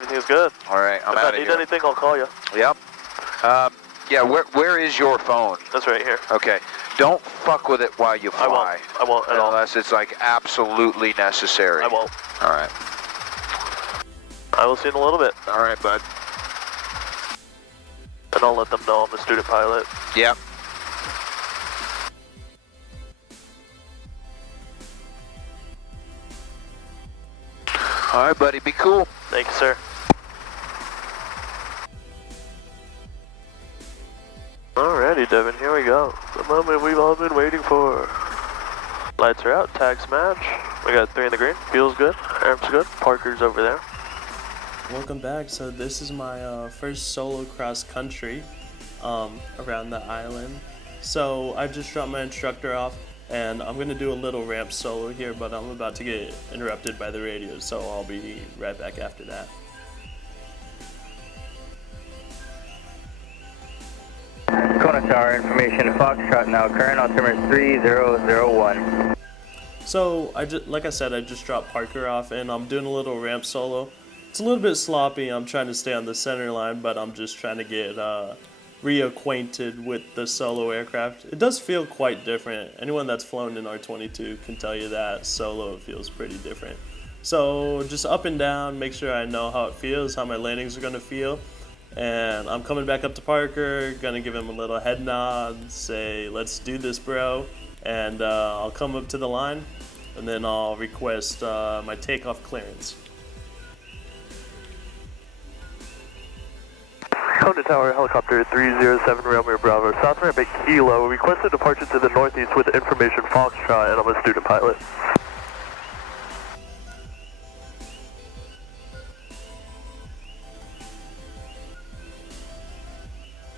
Everything's good. All right, I'm out of here. If I need anything, I'll call you. Yep. Yeah, where is your phone? That's right here. Okay. Don't fuck with it while you fly. I won't at all. Unless it's like absolutely necessary. I won't. All right. I will see you in a little bit. All right, bud. And I'll let them know I'm a student pilot. Yep. All right, buddy, be cool. Thank you, sir. Alrighty, Devin, here we go. The moment we've all been waiting for. Lights are out, tags match. We got 3 in the green, feels good, arms good, Parker's over there. Welcome back. So this is my first solo cross country around the island. So I just dropped my instructor off and I'm going to do a little ramp solo here, but I'm about to get interrupted by the radio, so I'll be right back after that. Kona Tower information, Foxtrot now current altimeter 3001. So like I said, I just dropped Parker off and I'm doing a little ramp solo. It's a little bit sloppy. I'm trying to stay on the center line, but I'm just trying to get reacquainted with the solo aircraft. It does feel quite different. Anyone that's flown in R-22 can tell you that solo feels pretty different. So just up and down, make sure I know how it feels, how my landings are gonna feel. And I'm coming back up to Parker, gonna give him a little head nod, say, let's do this, bro. And I'll come up to the line, and then I'll request my takeoff clearance. Kona Tower, helicopter 307 Romeo Bravo, South Ramp at Kilo, requested departure to the northeast with information Foxtrot, and I'm a student pilot.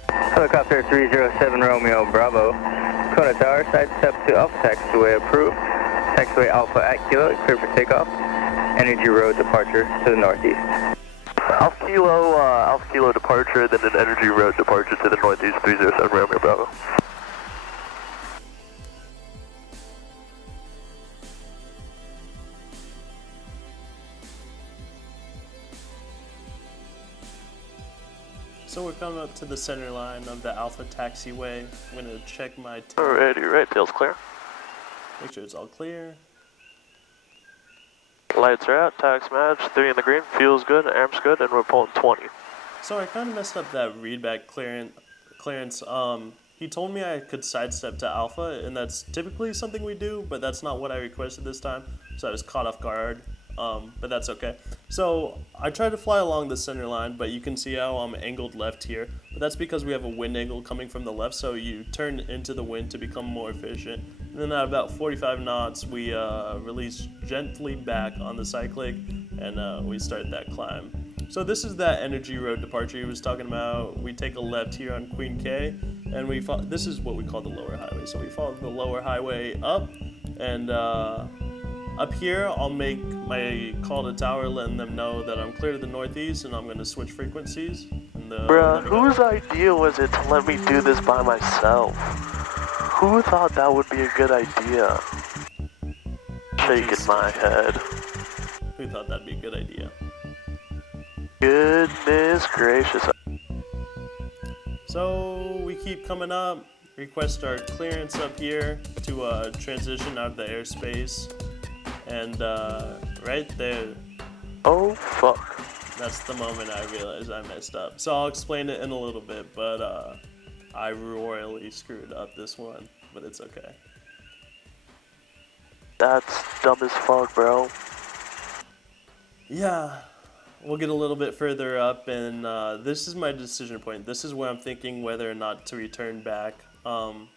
Helicopter 307 Romeo Bravo, Kona Tower, sidestep to Alpha taxiway approved. Taxiway Alpha at Kilo, clear for takeoff. Energy road departure to the northeast. Alpha Kilo departure, then an energy road departure to the northeast 307 Romeo Bravo. So we're coming up to the center line of the Alpha taxiway. I'm gonna check my tail. Alrighty, right tail's clear. Make sure it's all clear. Lights are out, tags match, 3 in the green, feels good, arms good, and we're pulling 20. So I kind of messed up that readback clearance. He told me I could sidestep to Alpha, and that's typically something we do, but that's not what I requested this time, so I was caught off guard, but that's okay. So I tried to fly along the center line, but you can see how I'm angled left here, but that's because we have a wind angle coming from the left, so you turn into the wind to become more efficient. And then at about 45 knots, we release gently back on the cyclic, and we start that climb. So this is that energy road departure he was talking about. We take a left here on Queen K, and this is what we call the lower highway. So we follow the lower highway up, and up here I'll make my call to tower, letting them know that I'm clear to the northeast, and I'm going to switch frequencies. Bruh, whose idea was it to let me do this by myself? Who thought that would be a good idea? Shaking my head. Who thought that'd be a good idea? Goodness gracious. So we keep coming up, request our clearance up here to transition out of the airspace, and right there. Oh fuck. That's the moment I realized I messed up. So I'll explain it in a little bit, but I royally screwed up this one, but it's okay. That's dumb as fuck, bro. Yeah. We'll get a little bit further up, and this is my decision point. This is where I'm thinking whether or not to return back. I'm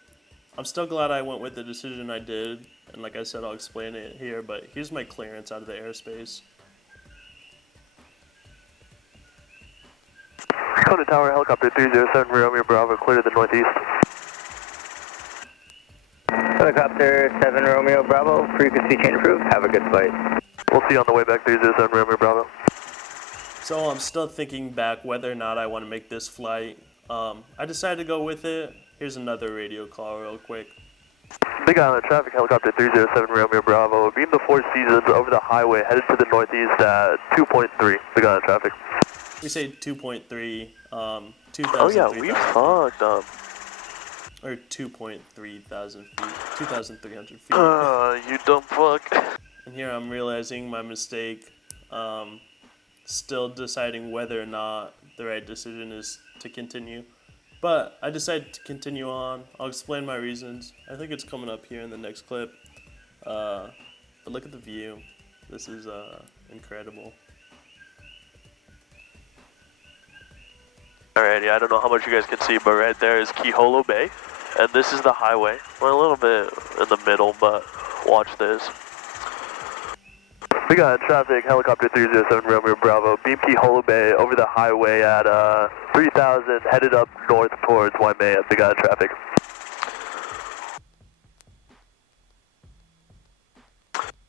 still glad I went with the decision I did, and like I said, I'll explain it here, but here's my clearance out of the airspace. Kona Tower, helicopter 307 Romeo Bravo, clear to the northeast. Helicopter 7 Romeo Bravo, frequency change approved. Have a good flight. We'll see you on the way back 307 Romeo Bravo. So I'm still thinking back whether or not I want to make this flight. I decided to go with it. Here's another radio call real quick. Big Island traffic, helicopter 307 Romeo Bravo. Beam the Four Seasons over the highway, headed to the northeast at 2.3. Big Island traffic. We say 2.3, 2,000, Oh yeah, we 3,000 fucked up. feet. Or 2.3 thousand feet. 2,300 feet. You dumb fuck. And here I'm realizing my mistake. Still deciding whether or not the right decision is to continue. But I decided to continue on. I'll explain my reasons. I think it's coming up here in the next clip. But look at the view. This is incredible. Alrighty, I don't know how much you guys can see, but right there is Kiholo Bay. And this is the highway. We're a little bit in the middle, but watch this. We got traffic, helicopter 307 Romeo Bravo, beam Kiholo Bay over the highway at 3,000, headed up north towards Waimea. Big Island traffic.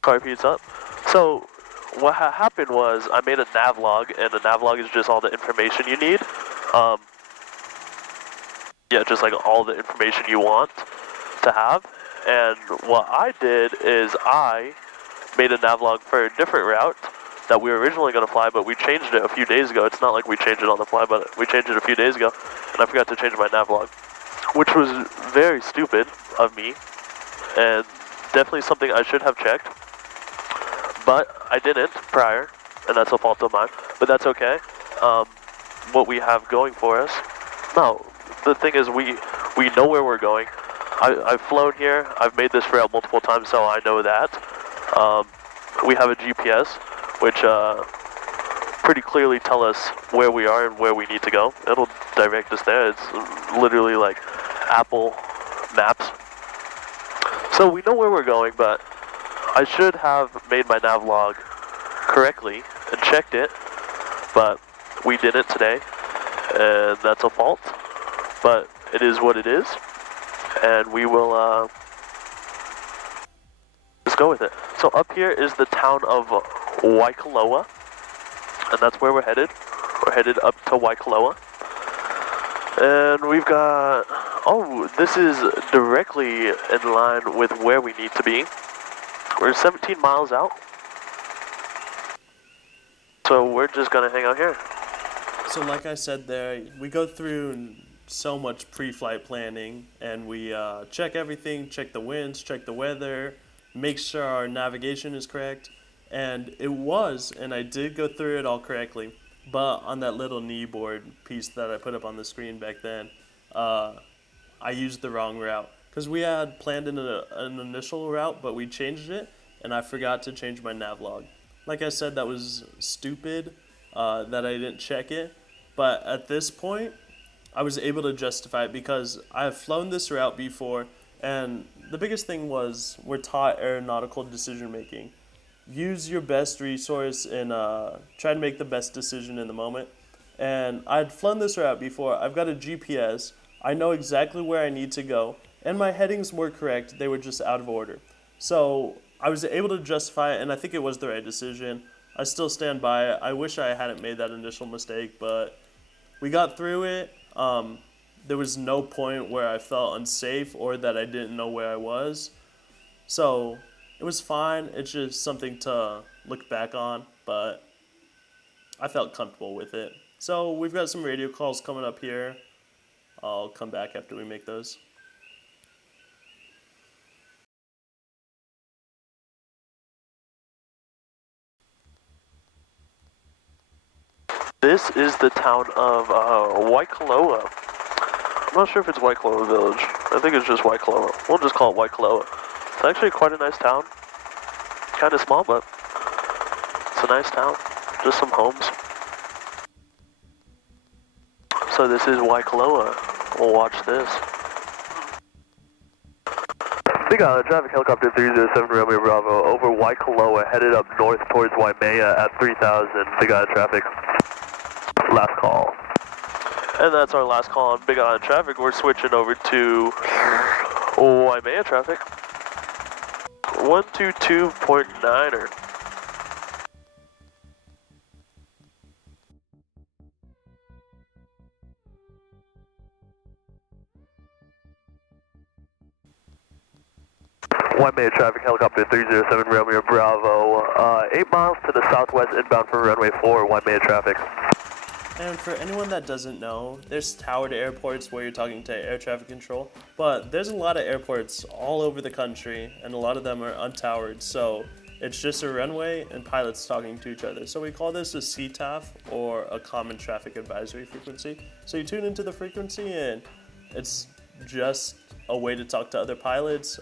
Car repeats up. So what happened was I made a nav log, and a nav log is just all the information you need. Yeah, just like all the information you want to have. And what I did is I made a nav log for a different route that we were originally going to fly, but we changed it a few days ago. It's not like we changed it on the fly, but we changed it a few days ago, and I forgot to change my nav log, which was very stupid of me, and definitely something I should have checked, but I didn't prior, and that's a fault of mine, but that's okay. What we have going for us, no, the thing is we know where we're going. I've flown here, I've made this route multiple times, so I know that. We have a GPS, which pretty clearly tell us where we are and where we need to go. It'll direct us there. It's literally like Apple Maps. So we know where we're going, but I should have made my nav log correctly and checked it, but we didn't today, and that's a fault. But it is what it is, and we will just go with it. So up here is the town of Waikoloa, and that's where we're headed. We're headed up to Waikoloa. And we've got, oh, this is directly in line with where we need to be. We're 17 miles out. So we're just gonna hang out here. So like I said there, we go through so much pre-flight planning, and we check everything, check the winds, check the weather, make sure our navigation is correct, and it was, and I did go through it all correctly, but on that little knee board piece that I put up on the screen back then, I used the wrong route, because we had planned an initial route, but we changed it, and I forgot to change my nav log. Like I said, that was stupid that I didn't check it, but at this point, I was able to justify it because I've flown this route before, and the biggest thing was we're taught aeronautical decision making. Use your best resource and try to make the best decision in the moment. And I'd flown this route before. I've got a GPS. I know exactly where I need to go, and my headings were correct. They were just out of order. So I was able to justify it, and I think it was the right decision. I still stand by it. I wish I hadn't made that initial mistake, but we got through it. There was no point where I felt unsafe or that I didn't know where I was. So it was fine. It's just something to look back on, but I felt comfortable with it. So we've got some radio calls coming up here. I'll come back after we make those. This is the town of Waikoloa. I'm not sure if it's Waikoloa Village. I think it's just Waikoloa. We'll just call it Waikoloa. It's actually quite a nice town. Kind of small, but it's a nice town. Just some homes. So this is Waikoloa. We'll watch this. Big Island traffic, helicopter 307 Romeo Bravo over Waikoloa, headed up north towards Waimea at 3,000. Big Island traffic. Last call. And that's our last call on Big Island traffic. We're switching over to Waimea traffic. 122.9er. Waimea traffic, helicopter 307 Romeo Bravo, 8 miles to the southwest inbound for runway 4, Waimea traffic. And for anyone that doesn't know, there's towered airports where you're talking to air traffic control, but there's a lot of airports all over the country, and a lot of them are untowered, so it's just a runway and pilots talking to each other. So we call this a CTAF, or a Common Traffic Advisory Frequency. So you tune into the frequency, and it's just a way to talk to other pilots.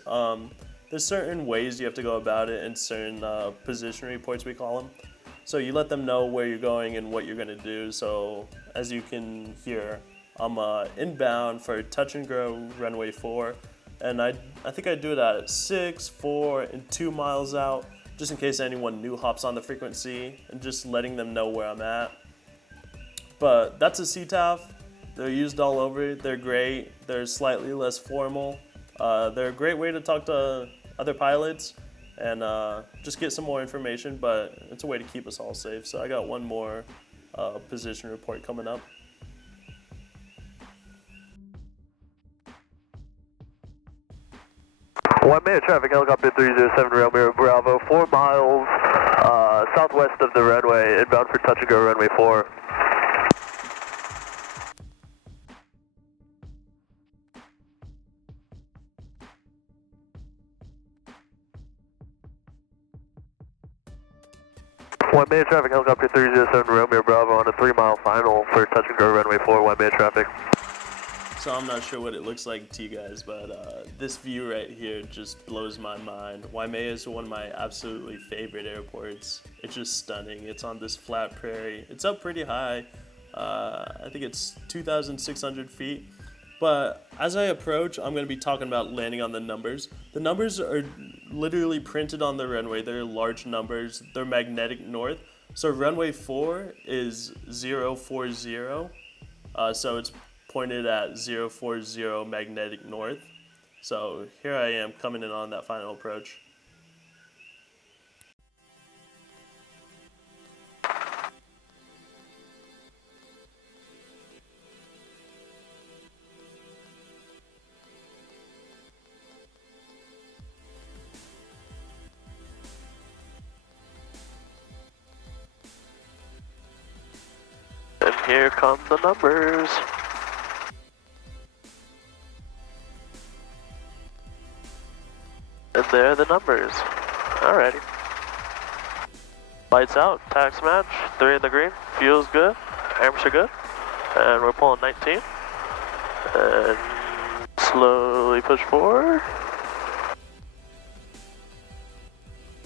There's certain ways you have to go about it, and certain position reports, we call them. So you let them know where you're going and what you're gonna do. So as you can hear, I'm inbound for touch and go runway 4, and I think I do it at 6, 4, and 2 miles out, just in case anyone new hops on the frequency, and just letting them know where I'm at. But that's a CTAF. They're used all over. They're great. They're slightly less formal. They're a great way to talk to other pilots and just get some more information, but it's a way to keep us all safe. So I got one more position report coming up. Waimea traffic, helicopter 307 Romeo Bravo, 4 miles southwest of the runway, inbound for touch and go runway 4. Waimea traffic, helicopter 307 Romeo Bravo on a 3-mile final for touch and go runway 4, Waimea traffic. So I'm not sure what it looks like to you guys, but this view right here just blows my mind. Waimea is one of my absolutely favorite airports. It's just stunning. It's on this flat prairie. It's up pretty high. I think it's 2,600 feet. But as I approach, I'm going to be talking about landing on the numbers. The numbers are literally printed on the runway. They're large numbers. They're magnetic north. So runway 4 is 040. So it's pointed at 040 magnetic north. So here I am coming in on that final approach. And here come the numbers. And there are the numbers. Alrighty. Lights out, tax match, 3 in the green, fuel's good, amps are good, and we're pulling 19. And slowly push forward.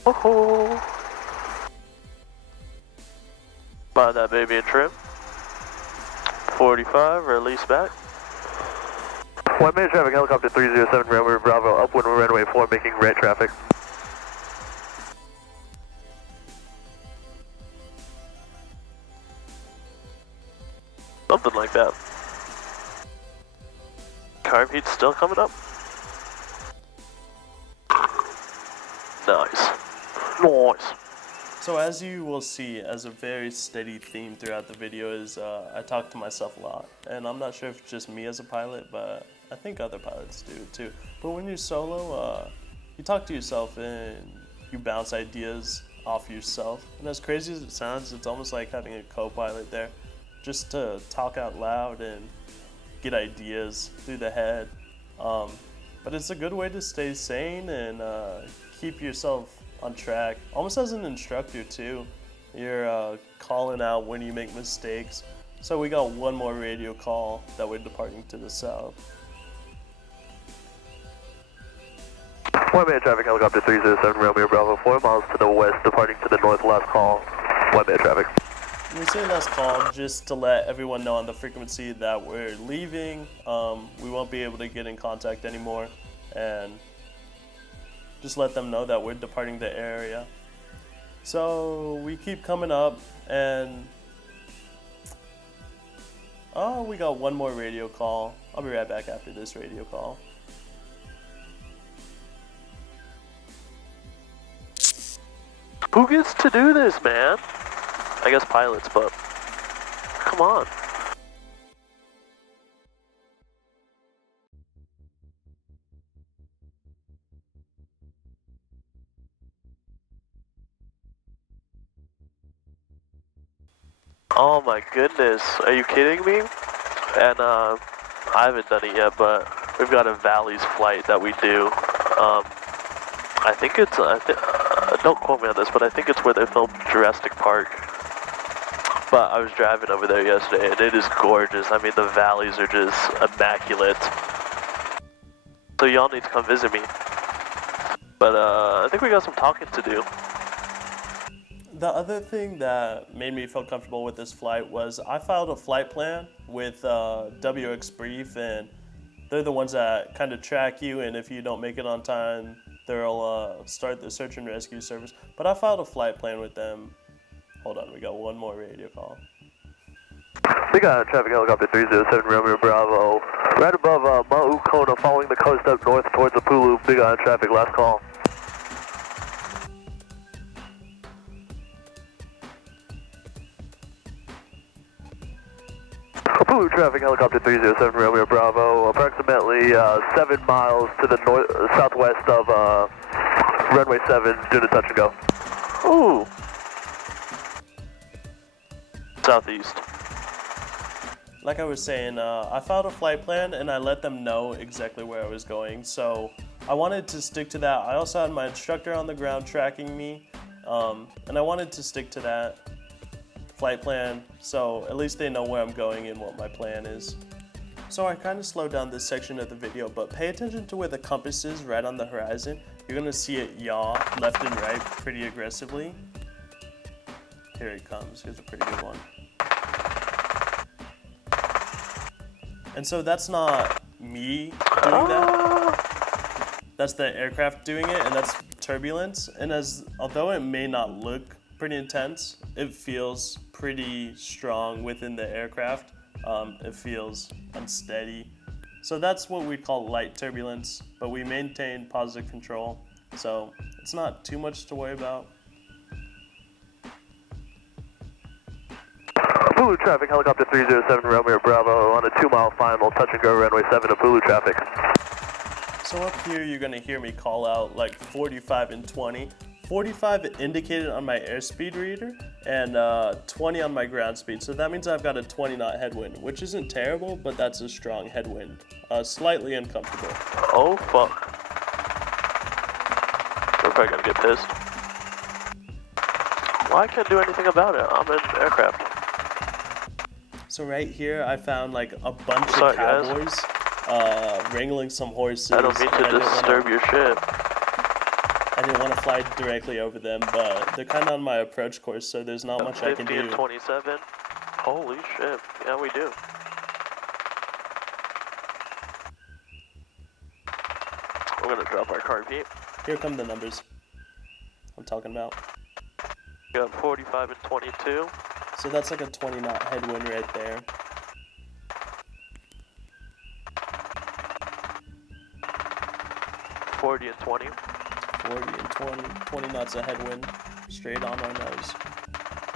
Oh-ho. Buy that baby in trim. 45, release back. Waimea traffic, helicopter 307 Romeo Bravo, upwind runway 4, making red traffic. Something like that. Carb heat's still coming up. Nice. Nice. So as you will see, as a very steady theme throughout the video is I talk to myself a lot. And I'm not sure if it's just me as a pilot, but I think other pilots do too. But when you're solo, you talk to yourself and you bounce ideas off yourself. And as crazy as it sounds, it's almost like having a co-pilot there, just to talk out loud and get ideas through the head. But it's a good way to stay sane and keep yourself on track, almost as an instructor too. You're calling out when you make mistakes. So we got one more radio call that we're departing to the south. Waimea traffic, helicopter 307 Romeo Bravo, 4 miles to the west, departing to the north, last call. Waimea traffic. We say last call just to let everyone know on the frequency that we're leaving. We won't be able to get in contact anymore, and just let them know that we're departing the area. So we keep coming up, and oh, we got one more radio call. I'll be right back after this radio call. Who gets to do this, man? I guess pilots, but come on. my goodness, are you kidding me? And I haven't done it yet, but we've got a Valleys flight that we do. I think it's, don't quote me on this, but I think it's where they filmed Jurassic Park. But I was driving over there yesterday, and it is gorgeous. I mean, the valleys are just immaculate. So y'all need to come visit me. But I think we got some talking to do. The other thing that made me feel comfortable with this flight was I filed a flight plan with WX Brief, and they're the ones that kind of track you, and if you don't make it on time, they'll start the search and rescue service. But I filed a flight plan with them. Hold on, we got one more radio call. We got a traffic helicopter 307 Romeo Bravo. Right above Ma'ukona, following the coast up north towards Apulu. Big on traffic, last call. Apulu traffic helicopter 307 Romeo Bravo. Approximately 7 miles to the southwest of runway 7, doing a touch and go. Ooh. Southeast. Like I was saying, I filed a flight plan and I let them know exactly where I was going. So I wanted to stick to that. I also had my instructor on the ground tracking me, and I wanted to stick to that flight plan. So at least they know where I'm going and what my plan is. So I kind of slowed down this section of the video, but pay attention to where the compass is right on the horizon. You're gonna see it yaw left and right pretty aggressively. Here it comes, here's a pretty good one. And so that's not me doing that. That's the aircraft doing it, and that's turbulence. And although it may not look pretty intense, it feels pretty strong within the aircraft. It feels unsteady. So that's what we call light turbulence, but we maintain positive control. So it's not too much to worry about. Apulu traffic, helicopter 307 Romeo Bravo on a 2-mile final, touch and go runway 7, Apulu traffic. So up here you're gonna hear me call out like 45 and 20. 45 indicated on my airspeed reader and 20 on my ground speed. So that means I've got a 20 knot headwind, which isn't terrible, but that's a strong headwind. Slightly uncomfortable. Oh fuck. We're probably gonna get pissed. Well, I can't do anything about it. I'm in aircraft. So right here, I found like a bunch of cowboys wrangling some horses. I don't mean to disturb your shit. I didn't want to fly directly over them, but they're kind of on my approach course, so there's not much I can do. 50 and 27. Holy shit. Yeah, we do. We're gonna drop our car, Pete. Here come the numbers I'm talking about. We got 45 and 22. So that's like a 20 knot headwind right there. $40 and 20. 40 and 20. 20 knots of headwind straight on our nose.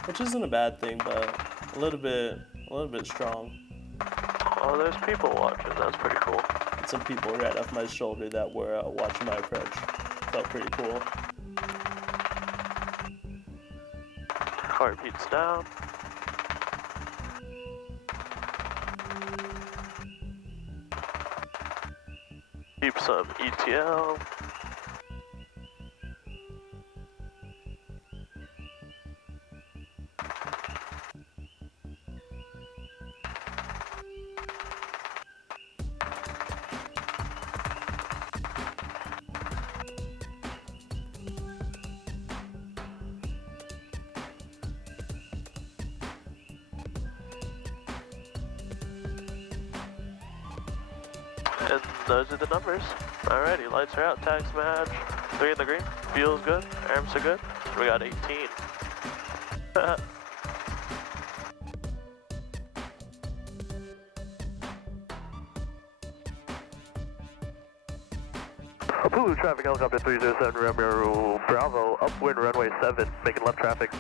Which isn't a bad thing, but a little bit strong. Oh, there's people watching. That's pretty cool. And some people right off my shoulder that were watching my approach. Felt pretty cool. Heartbeats down. Keep some ETL. And those are the numbers. Alrighty, lights are out, tags match, 3 in the green, fuel's good, arms are good, we got 18. Apulu traffic, helicopter 307 Romeo Bravo, upwind runway 7, making left traffic.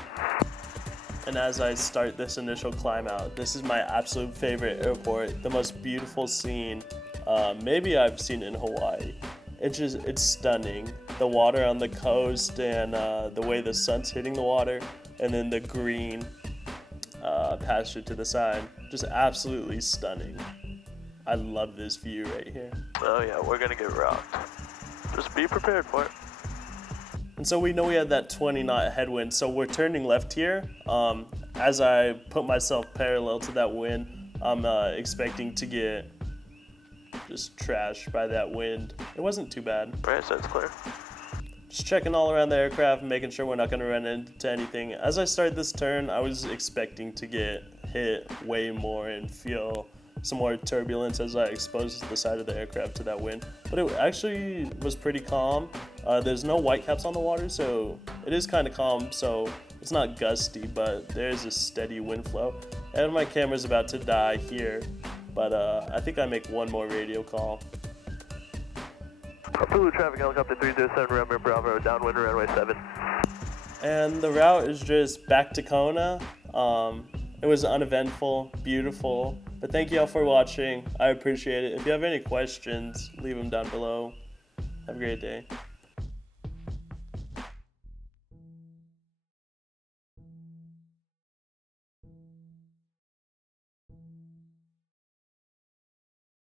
And as I start this initial climb out, this is my absolute favorite airport, the most beautiful scene maybe I've seen in Hawaii. It's stunning. The water on the coast and the way the sun's hitting the water, and then the green that pasture to the side. Just absolutely stunning. I love this view right here. Oh yeah, we're gonna get rocked. Just be prepared for it. And so we know we had that 20 knot headwind, so we're turning left here. As I put myself parallel to that wind, I'm expecting to get just trashed by that wind. It wasn't too bad. Right, so it's clear. Just checking all around the aircraft, making sure we're not going to run into anything. As I started this turn, I was expecting to get hit way more and feel some more turbulence as I exposed the side of the aircraft to that wind. But it actually was pretty calm. There's no whitecaps on the water, so it is kind of calm. So it's not gusty, but there's a steady wind flow. And my camera's about to die here, but I think I make one more radio call. Zulu traffic helicopter 307 Romeo Bravo, downwind runway 7. And the route is just back to Kona. It was uneventful, beautiful, but thank you all for watching. I appreciate it. If you have any questions, leave them down below. Have a great day.